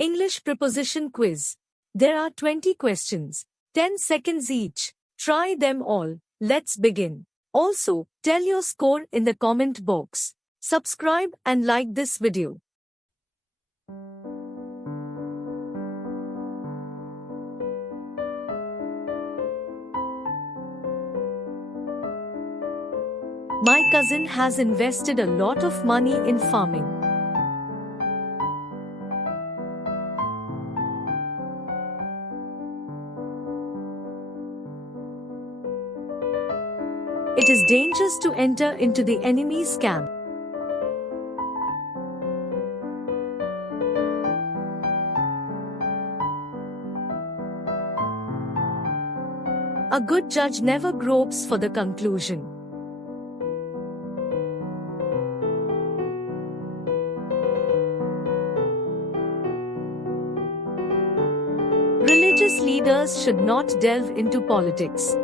English preposition quiz. There are 20 questions, 10 seconds each. Try them all. Let's begin. Also, tell your score in the comment box. Subscribe and like this video. My cousin has invested a lot of money in farming. It is dangerous to enter into the enemy's camp. A good judge never gropes for the conclusion. Religious leaders should not delve into politics.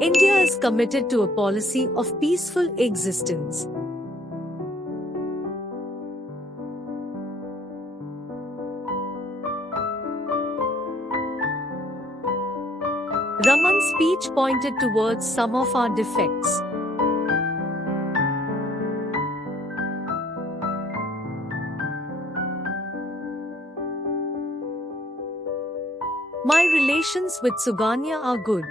India is committed to a policy of peaceful existence. Raman's speech pointed towards some of our defects. My relations with Suganya are good.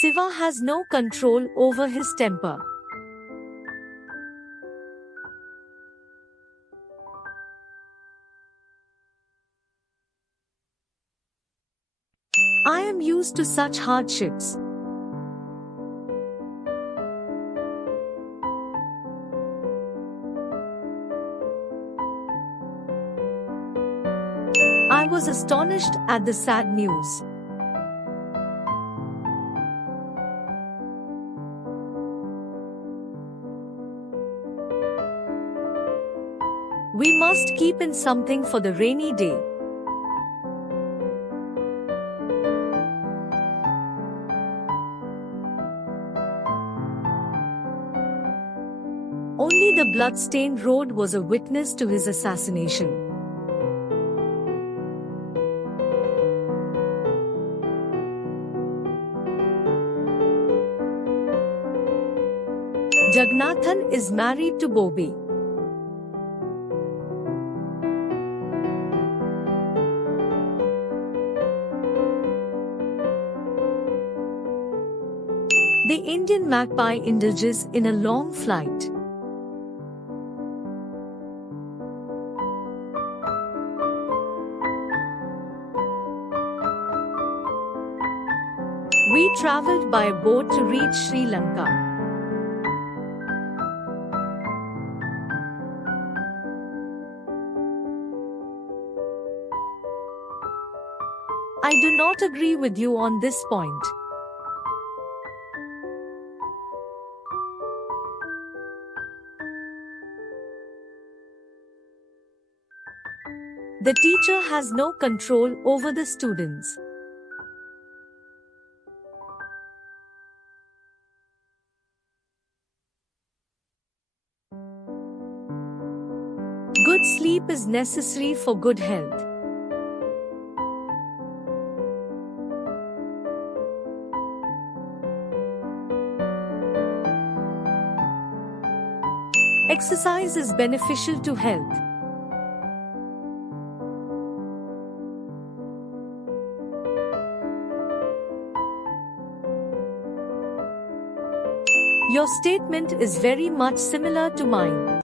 Siva has no control over his temper. I am used to such hardships. I was astonished at the sad news. We must keep in something for the rainy day. Only the blood-stained road was a witness to his assassination. Jagnathan is married to Bobby. The Indian magpie indulges in a long flight. We traveled by boat to reach Sri Lanka. I do not agree with you on this point. The teacher has no control over the students. Good sleep is necessary for good health. Exercise is beneficial to health. Your statement is very much similar to mine.